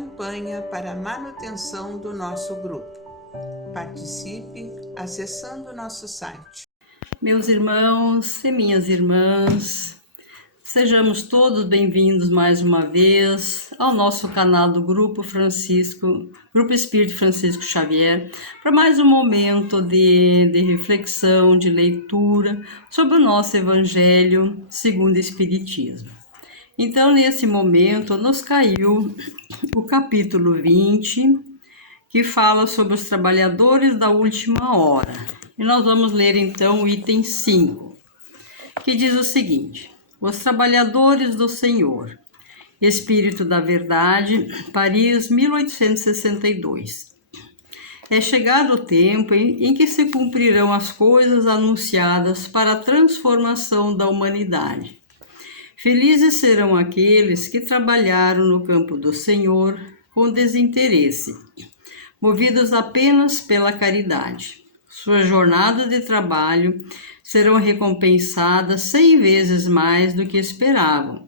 campanha para a manutenção do nosso grupo. Participe acessando nosso site. Meus irmãos e minhas irmãs, sejamos todos bem-vindos mais uma vez ao nosso canal do Grupo Espírito Francisco Xavier, para mais um momento de reflexão, de leitura sobre o nosso Evangelho segundo o Espiritismo. Então, nesse momento, nos caiu o capítulo 20, que fala sobre os trabalhadores da última hora. E nós vamos ler então o item 5, que diz o seguinte: os trabalhadores do Senhor, Espírito da Verdade, Paris, 1862. É chegado o tempo em que se cumprirão as coisas anunciadas para a transformação da humanidade. Felizes serão aqueles que trabalharam no campo do Senhor com desinteresse, movidos apenas pela caridade. Suas jornadas de trabalho serão recompensadas 100 vezes mais do que esperavam.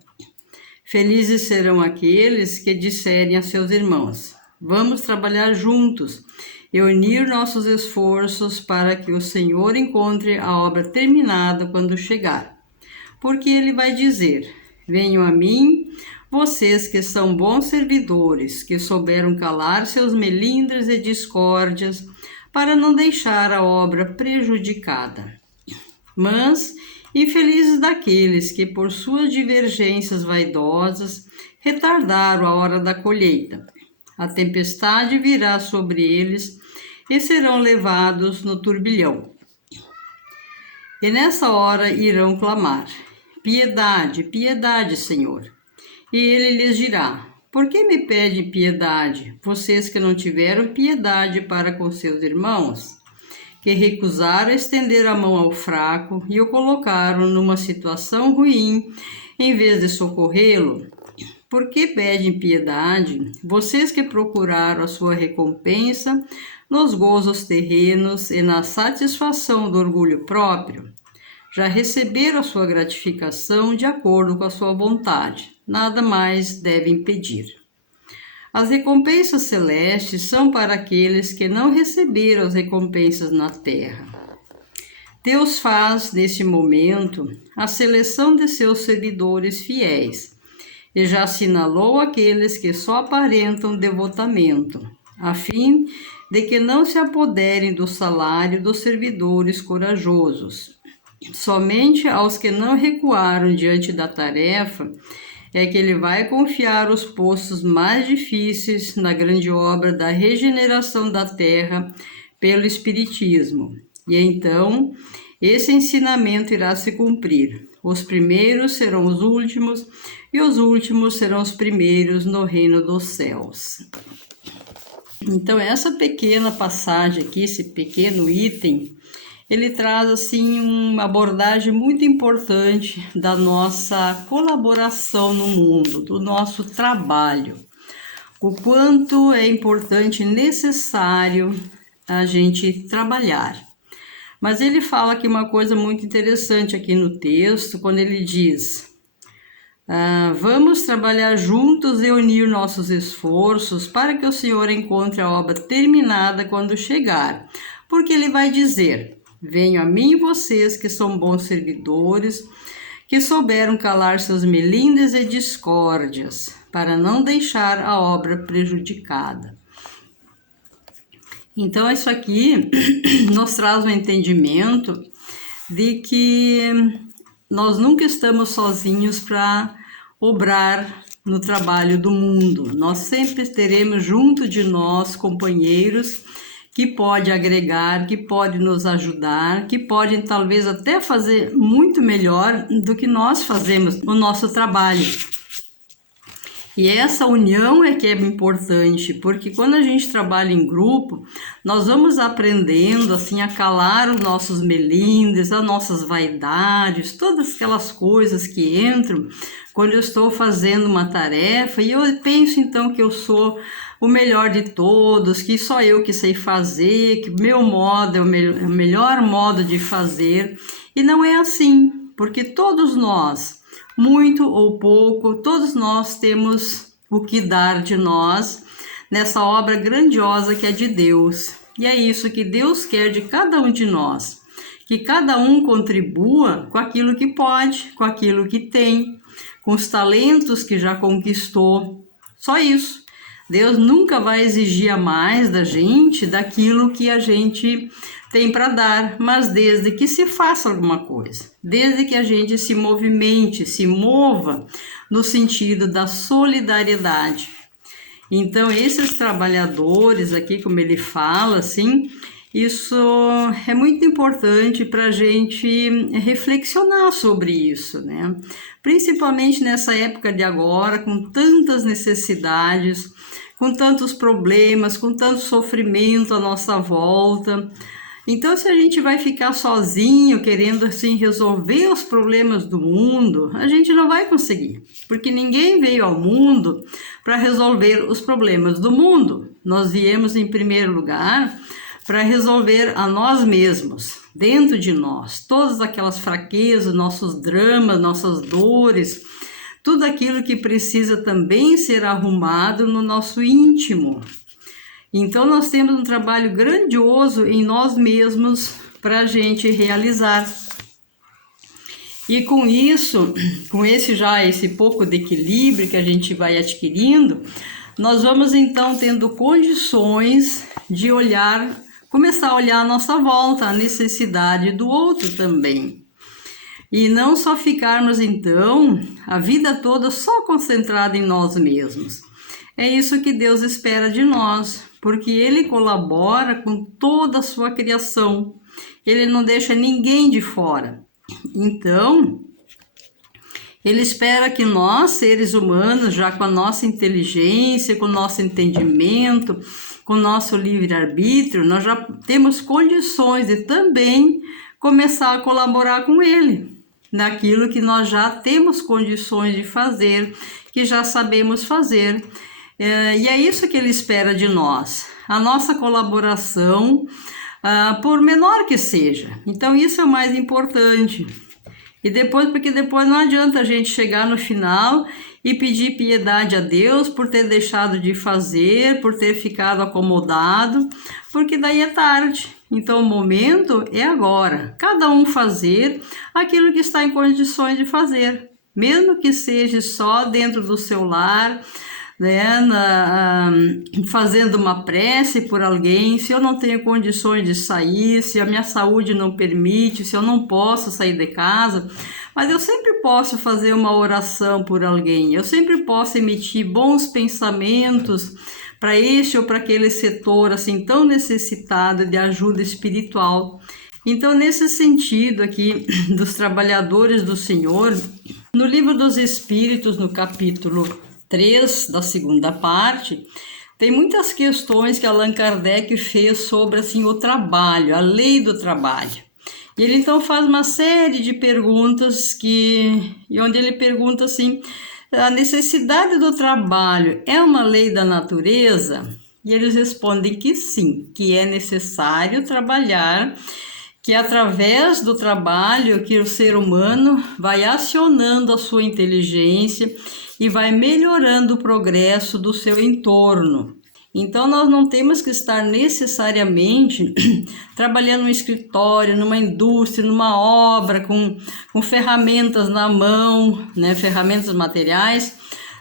Felizes serão aqueles que disserem a seus irmãos: vamos trabalhar juntos e unir nossos esforços para que o Senhor encontre a obra terminada quando chegar. Porque ele vai dizer: venham a mim, vocês que são bons servidores, que souberam calar seus melindres e discórdias, para não deixar a obra prejudicada. Mas, infelizes daqueles que, por suas divergências vaidosas, retardaram a hora da colheita. A tempestade virá sobre eles e serão levados no turbilhão. E nessa hora irão clamar: piedade, piedade, Senhor. E ele lhes dirá: por que me pedem piedade, vocês que não tiveram piedade para com seus irmãos, que recusaram estender a mão ao fraco e o colocaram numa situação ruim, em vez de socorrê-lo? Por que pedem piedade, vocês que procuraram a sua recompensa nos gozos terrenos e na satisfação do orgulho próprio? Já receberam a sua gratificação de acordo com a sua vontade. Nada mais devem pedir. As recompensas celestes são para aqueles que não receberam as recompensas na terra. Deus faz, nesse momento, a seleção de seus servidores fiéis e já assinalou aqueles que só aparentam devotamento, a fim de que não se apoderem do salário dos servidores corajosos. Somente aos que não recuaram diante da tarefa é que ele vai confiar os postos mais difíceis na grande obra da regeneração da terra pelo Espiritismo. E então, esse ensinamento irá se cumprir. Os primeiros serão os últimos e os últimos serão os primeiros no reino dos céus. Então, essa pequena passagem aqui, esse pequeno item, ele traz assim uma abordagem muito importante da nossa colaboração no mundo, do nosso trabalho. O quanto é importante e necessário a gente trabalhar. Mas ele fala aqui uma coisa muito interessante aqui no texto, quando ele diz: vamos trabalhar juntos e unir nossos esforços para que o Senhor encontre a obra terminada quando chegar. Porque ele vai dizer: venham a mim vocês que são bons servidores, que souberam calar seus melindres e discórdias, para não deixar a obra prejudicada. Então, isso aqui nos traz um entendimento de que nós nunca estamos sozinhos para obrar no trabalho do mundo. Nós sempre teremos junto de nós companheiros que pode agregar, que pode nos ajudar, que podem talvez até fazer muito melhor do que nós fazemos no nosso trabalho. E essa união é que é importante, porque quando a gente trabalha em grupo, nós vamos aprendendo assim a calar os nossos melindres, as nossas vaidades, todas aquelas coisas que entram quando eu estou fazendo uma tarefa e eu penso então que eu sou o melhor de todos, que só eu que sei fazer, que meu modo é o melhor modo de fazer. E não é assim, porque todos nós, muito ou pouco, todos nós temos o que dar de nós nessa obra grandiosa que é de Deus. E é isso que Deus quer de cada um de nós, que cada um contribua com aquilo que pode, com aquilo que tem, com os talentos que já conquistou. Só isso. Deus nunca vai exigir a mais da gente daquilo que a gente tem para dar, mas desde que se faça alguma coisa, desde que a gente se movimente, se mova no sentido da solidariedade. Então, esses trabalhadores aqui, como ele fala, assim, isso é muito importante para a gente reflexionar sobre isso, né? Principalmente nessa época de agora, com tantas necessidades, com tantos problemas, com tanto sofrimento à nossa volta. Então, se a gente vai ficar sozinho, querendo assim resolver os problemas do mundo, a gente não vai conseguir, porque ninguém veio ao mundo para resolver os problemas do mundo. Nós viemos, em primeiro lugar, para resolver a nós mesmos, dentro de nós, todas aquelas fraquezas, nossos dramas, nossas dores, tudo aquilo que precisa também ser arrumado no nosso íntimo. Então, nós temos um trabalho grandioso em nós mesmos para a gente realizar. E com isso, com esse pouco de equilíbrio que a gente vai adquirindo, nós vamos então tendo condições de começar a olhar à nossa volta, a necessidade do outro também. E não só ficarmos então a vida toda só concentrada em nós mesmos. É isso que Deus espera de nós, porque Ele colabora com toda a sua criação. Ele não deixa ninguém de fora. Então, Ele espera que nós, seres humanos, já com a nossa inteligência, com o nosso entendimento, com o nosso livre-arbítrio, nós já temos condições de também começar a colaborar com Ele, naquilo que nós já temos condições de fazer, que já sabemos fazer. E é isso que Ele espera de nós, a nossa colaboração, por menor que seja. Então, isso é o mais importante. Porque depois não adianta a gente chegar no final e pedir piedade a Deus por ter deixado de fazer, por ter ficado acomodado, porque daí é tarde. Então, o momento é agora. Cada um fazer aquilo que está em condições de fazer, mesmo que seja só dentro do seu lar, né, fazendo uma prece por alguém. Se eu não tenho condições de sair, se a minha saúde não permite, se eu não posso sair de casa, mas eu sempre posso fazer uma oração por alguém, eu sempre posso emitir bons pensamentos para este ou para aquele setor assim tão necessitado de ajuda espiritual. Então, nesse sentido aqui dos trabalhadores do Senhor, no Livro dos Espíritos, no capítulo 3 da segunda parte, tem muitas questões que Allan Kardec fez sobre assim, o trabalho, a lei do trabalho. E ele então faz uma série de perguntas onde ele pergunta assim, a necessidade do trabalho é uma lei da natureza? E eles respondem que sim, que é necessário trabalhar, que através do trabalho que o ser humano vai acionando a sua inteligência e vai melhorando o progresso do seu entorno. Então, nós não temos que estar necessariamente trabalhando num escritório, numa indústria, numa obra, com ferramentas na mão, né, ferramentas materiais.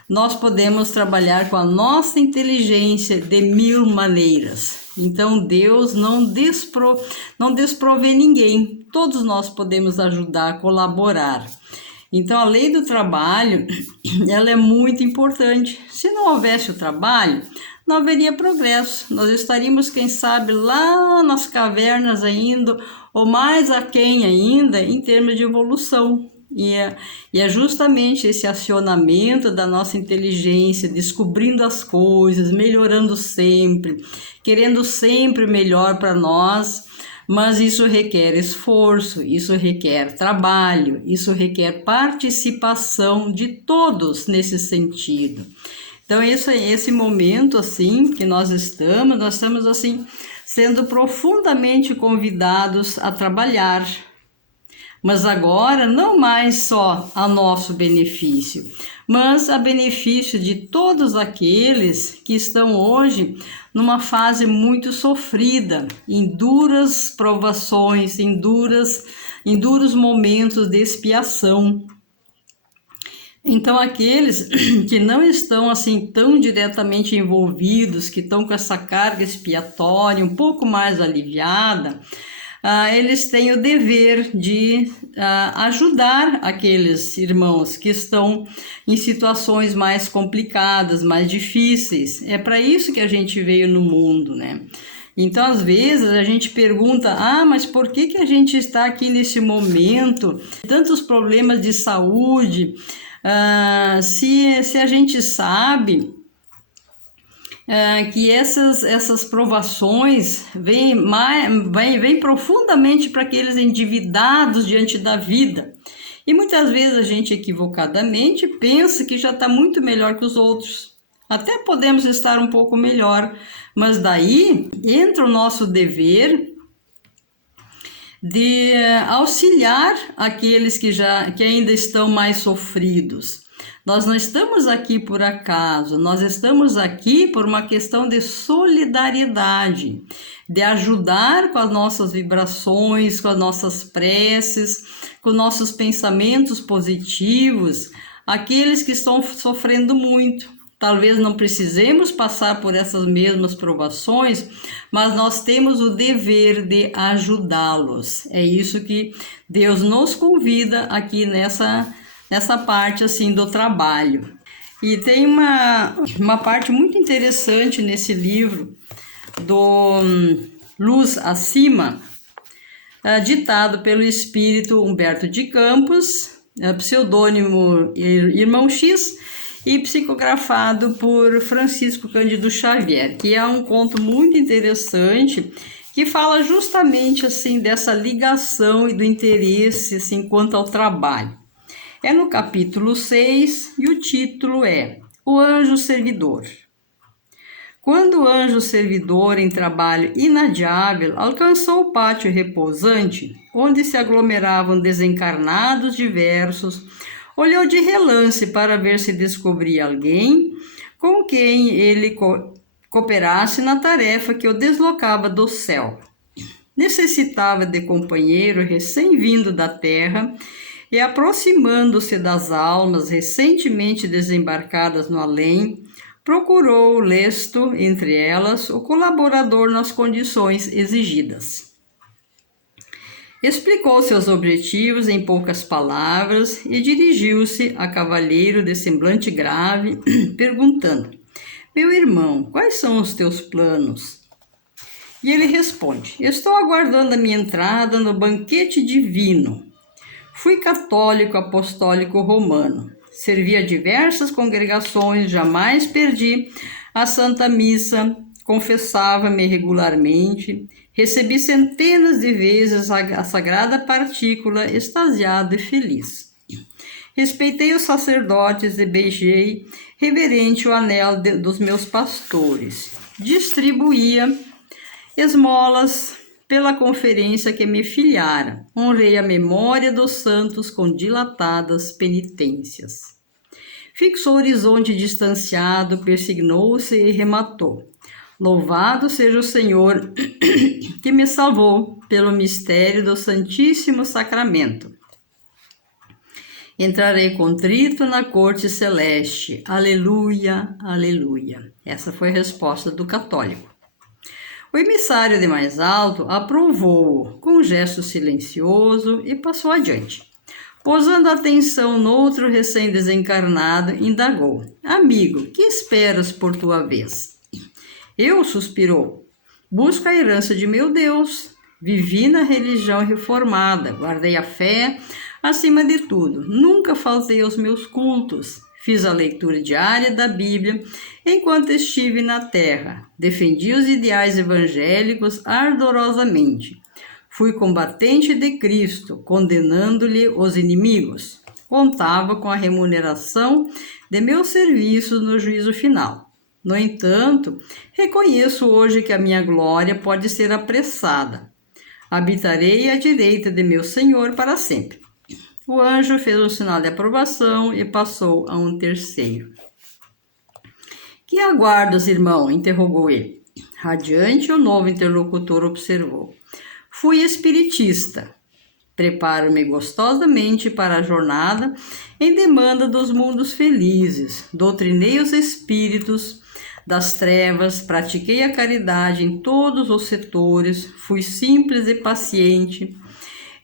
Nós podemos trabalhar com a nossa inteligência de 1000 maneiras. Então, Deus não desprovê ninguém. Todos nós podemos ajudar, colaborar. Então, a lei do trabalho, ela é muito importante. Se não houvesse o trabalho, não haveria progresso. Nós estaríamos, quem sabe, lá nas cavernas ainda, ou mais aquém ainda, em termos de evolução. E é justamente esse acionamento da nossa inteligência, descobrindo as coisas, melhorando sempre, querendo sempre melhor para nós, mas isso requer esforço, isso requer trabalho, isso requer participação de todos nesse sentido. Então, esse momento assim que nós estamos assim sendo profundamente convidados a trabalhar, mas agora não mais só a nosso benefício, mas a benefício de todos aqueles que estão hoje numa fase muito sofrida, em duras provações, em duros momentos de expiação. Então, aqueles que não estão assim tão diretamente envolvidos, que estão com essa carga expiatória um pouco mais aliviada, eles têm o dever de ajudar aqueles irmãos que estão em situações mais complicadas, mais difíceis. É para isso que a gente veio no mundo, né? Então, às vezes, a gente pergunta, mas por que a gente está aqui nesse momento? Tantos problemas de saúde, se a gente sabe que essas provações vêm profundamente para aqueles endividados diante da vida. E muitas vezes a gente equivocadamente pensa que já está muito melhor que os outros. Até podemos estar um pouco melhor, mas daí entra o nosso dever de auxiliar aqueles que ainda estão mais sofridos. Nós não estamos aqui por acaso, nós estamos aqui por uma questão de solidariedade, de ajudar com as nossas vibrações, com as nossas preces, com nossos pensamentos positivos, aqueles que estão sofrendo muito. Talvez não precisemos passar por essas mesmas provações, mas nós temos o dever de ajudá-los. É isso que Deus nos convida aqui nessa parte assim do trabalho. E tem uma parte muito interessante nesse livro do Luz Acima, ditado pelo espírito Humberto de Campos, pseudônimo Irmão X, e psicografado por Francisco Cândido Xavier, que é um conto muito interessante, que fala justamente assim dessa ligação e do interesse assim quanto ao trabalho. É no capítulo 6 e o título é O Anjo Servidor. Quando o anjo servidor em trabalho inadiável alcançou o pátio repousante, onde se aglomeravam desencarnados diversos, olhou de relance para ver se descobria alguém com quem ele cooperasse na tarefa que o deslocava do céu. Necessitava de companheiro recém-vindo da terra e, aproximando-se das almas recentemente desembarcadas no além, procurou lesto entre elas o colaborador nas condições exigidas. Explicou seus objetivos em poucas palavras e dirigiu-se a cavalheiro de semblante grave, perguntando: Meu irmão, quais são os teus planos? E ele responde: Estou aguardando a minha entrada no banquete divino. Fui católico apostólico romano. Servi a diversas congregações, jamais perdi a Santa Missa, confessava-me regularmente, recebi centenas de vezes a sagrada partícula, extasiado e feliz. Respeitei os sacerdotes e beijei reverente o anel dos meus pastores. Distribuía esmolas pela conferência que me filiara. Honrei a memória dos santos com dilatadas penitências. Fixou o horizonte distanciado, persignou-se e rematou: Louvado seja o Senhor que me salvou pelo mistério do Santíssimo Sacramento. Entrarei contrito na corte celeste. Aleluia, aleluia. Essa foi a resposta do católico. O emissário de mais alto aprovou-o com um gesto silencioso e passou adiante. Pousando a atenção noutro recém-desencarnado, indagou: Amigo, que esperas por tua vez? Eu, suspirou, busco a herança de meu Deus. Vivi na religião reformada, guardei a fé acima de tudo. Nunca faltei aos meus cultos. Fiz a leitura diária da Bíblia enquanto estive na terra. Defendi os ideais evangélicos ardorosamente. Fui combatente de Cristo, condenando-lhe os inimigos. Contava com a remuneração de meus serviços no juízo final. No entanto, reconheço hoje que a minha glória pode ser apressada. Habitarei à direita de meu Senhor para sempre. O anjo fez um sinal de aprovação e passou a um terceiro. Que aguardas, irmão? Interrogou ele. Radiante, o novo interlocutor observou. Fui espiritista. Preparo-me gostosamente para a jornada em demanda dos mundos felizes. Doutrinei os espíritos das trevas, pratiquei a caridade em todos os setores, fui simples e paciente.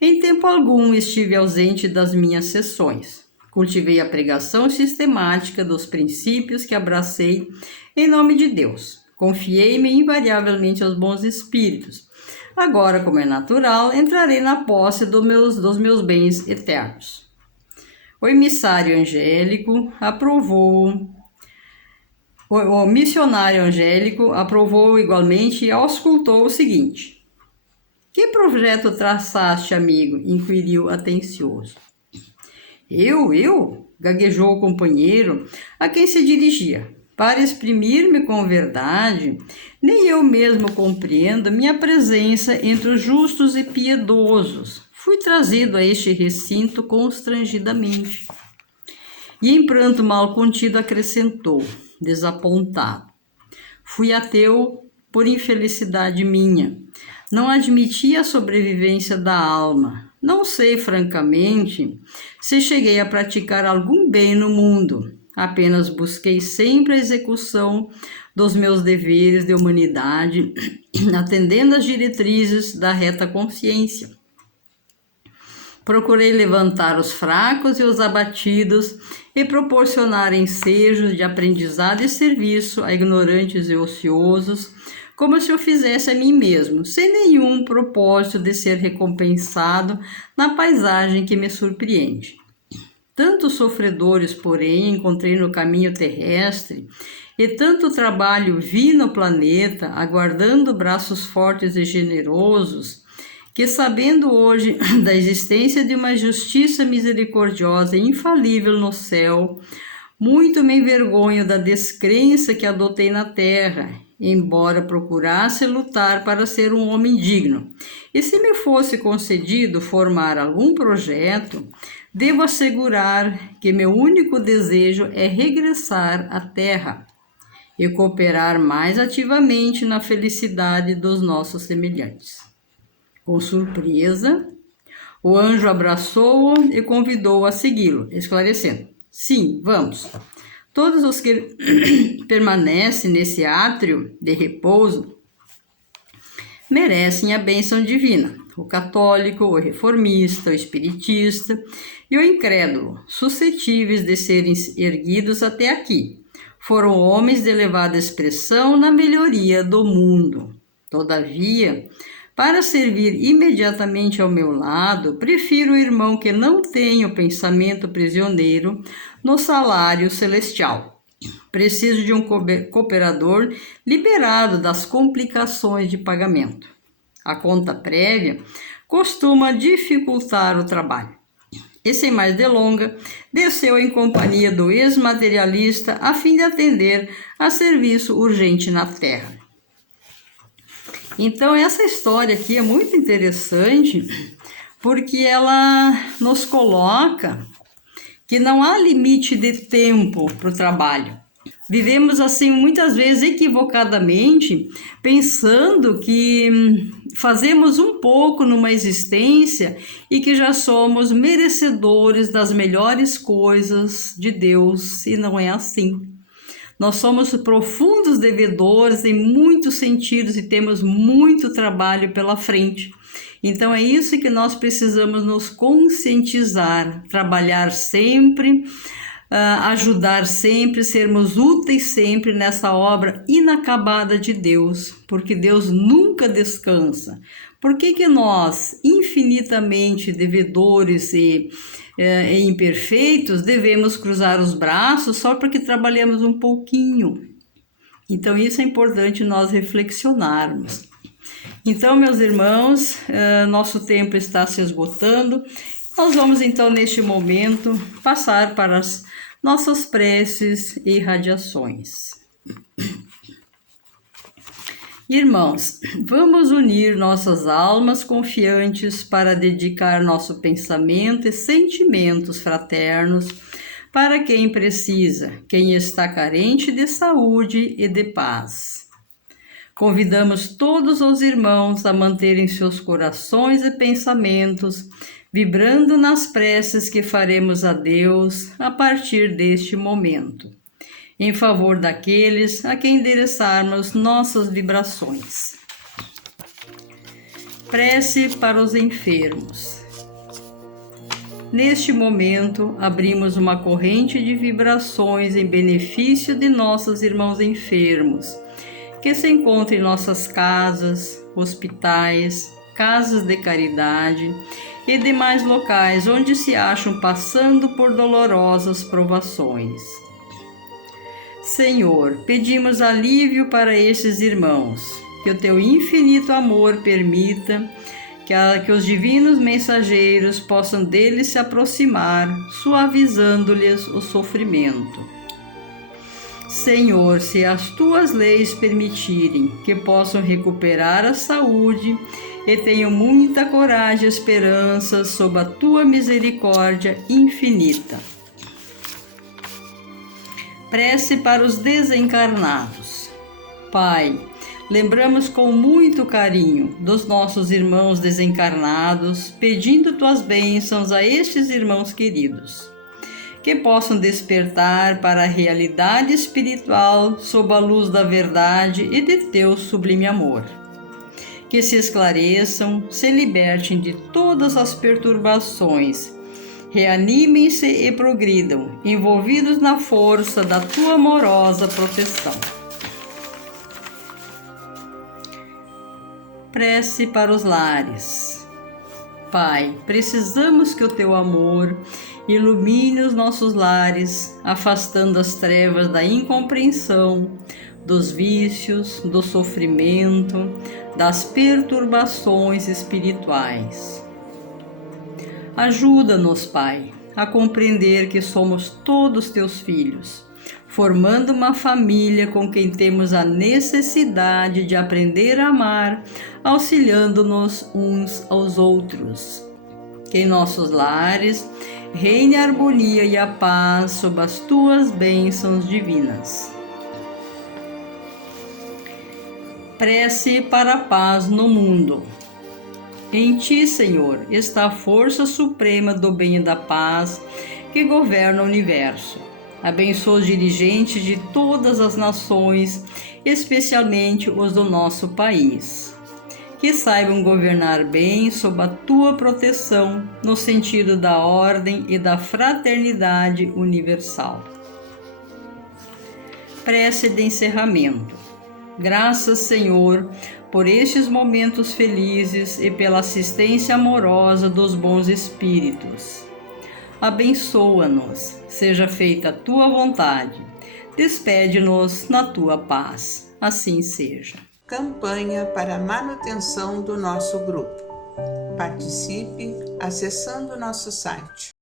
Em tempo algum estive ausente das minhas sessões. Cultivei a pregação sistemática dos princípios que abracei em nome de Deus. Confiei-me invariavelmente aos bons espíritos. Agora, como é natural, entrarei na posse dos meus bens eternos. O emissário angélico aprovou. O missionário angélico aprovou igualmente e auscultou o seguinte. Que projeto traçaste, amigo? Inquiriu atencioso. Eu? Gaguejou o companheiro a quem se dirigia. Para exprimir-me com verdade, nem eu mesmo compreendo minha presença entre os justos e piedosos. Fui trazido a este recinto constrangidamente. E em pranto mal contido acrescentou, desapontado. Fui ateu por infelicidade minha. Não admiti a sobrevivência da alma. Não sei, francamente, se cheguei a praticar algum bem no mundo. Apenas busquei sempre a execução dos meus deveres de humanidade, atendendo às diretrizes da reta consciência. Procurei levantar os fracos e os abatidos e proporcionar ensejos de aprendizado e serviço a ignorantes e ociosos, como se eu fizesse a mim mesmo, sem nenhum propósito de ser recompensado na paisagem que me surpreende. Tantos sofredores, porém, encontrei no caminho terrestre e tanto trabalho vi no planeta, aguardando braços fortes e generosos, que sabendo hoje da existência de uma justiça misericordiosa e infalível no céu, muito me envergonho da descrença que adotei na terra, embora procurasse lutar para ser um homem digno. E se me fosse concedido formar algum projeto, devo assegurar que meu único desejo é regressar à terra e cooperar mais ativamente na felicidade dos nossos semelhantes. Com surpresa, o anjo abraçou-o e convidou-o a segui-lo, esclarecendo: sim, vamos. Todos os que permanecem nesse átrio de repouso merecem a bênção divina. O católico, o reformista, o espiritista e o incrédulo, suscetíveis de serem erguidos até aqui, foram homens de elevada expressão na melhoria do mundo. Todavia, para servir imediatamente ao meu lado, prefiro o irmão que não tem o pensamento prisioneiro no salário celestial. Preciso de um cooperador liberado das complicações de pagamento. A conta prévia costuma dificultar o trabalho. E sem mais delonga, desceu em companhia do ex-materialista a fim de atender a serviço urgente na terra. Então, essa história aqui é muito interessante, porque ela nos coloca que não há limite de tempo para o trabalho. Vivemos assim muitas vezes equivocadamente, pensando que fazemos um pouco numa existência e que já somos merecedores das melhores coisas de Deus, e não é assim. Nós somos profundos devedores em muitos sentidos e temos muito trabalho pela frente. Então é isso que nós precisamos nos conscientizar, trabalhar sempre, ajudar sempre, sermos úteis sempre nessa obra inacabada de Deus, porque Deus nunca descansa. Por que nós, infinitamente devedores e imperfeitos, devemos cruzar os braços só porque trabalhamos um pouquinho? Então isso é importante nós reflexionarmos. Então, meus irmãos, nosso tempo está se esgotando. Nós vamos então neste momento passar para as nossas preces e irradiações. Irmãos, vamos unir nossas almas confiantes para dedicar nosso pensamento e sentimentos fraternos para quem precisa, quem está carente de saúde e de paz. Convidamos todos os irmãos a manterem seus corações e pensamentos vibrando nas preces que faremos a Deus a partir deste momento, em favor daqueles a quem endereçarmos nossas vibrações. Prece para os enfermos. Neste momento, abrimos uma corrente de vibrações em benefício de nossos irmãos enfermos, que se encontram em nossas casas, hospitais, casas de caridade e demais locais onde se acham passando por dolorosas provações. Senhor, pedimos alívio para estes irmãos, que o teu infinito amor permita que os divinos mensageiros possam deles se aproximar, suavizando-lhes o sofrimento. Senhor, se as tuas leis permitirem que possam recuperar a saúde e tenham muita coragem e esperança sob a tua misericórdia infinita. Prece para os desencarnados. Pai, lembramos com muito carinho dos nossos irmãos desencarnados, pedindo tuas bênçãos a estes irmãos queridos, que possam despertar para a realidade espiritual sob a luz da verdade e de teu sublime amor. Que se esclareçam, se libertem de todas as perturbações, reanimem-se e progridam, envolvidos na força da tua amorosa proteção. Prece para os lares. Pai, precisamos que o teu amor ilumine os nossos lares, afastando as trevas da incompreensão, dos vícios, do sofrimento, das perturbações espirituais. Ajuda-nos, Pai, a compreender que somos todos teus filhos, formando uma família com quem temos a necessidade de aprender a amar, auxiliando-nos uns aos outros. Que em nossos lares reine a harmonia e a paz sob as tuas bênçãos divinas. Prece para a paz no mundo. Em ti, Senhor, está a força suprema do bem e da paz que governa o universo. Abençoa os dirigentes de todas as nações, especialmente os do nosso país. Que saibam governar bem sob a tua proteção, no sentido da ordem e da fraternidade universal. Prece de encerramento. Graças, Senhor, por estes momentos felizes e pela assistência amorosa dos bons espíritos. Abençoa-nos, seja feita a tua vontade. Despede-nos na tua paz. Assim seja. Campanha para a manutenção do nosso grupo. Participe acessando nosso site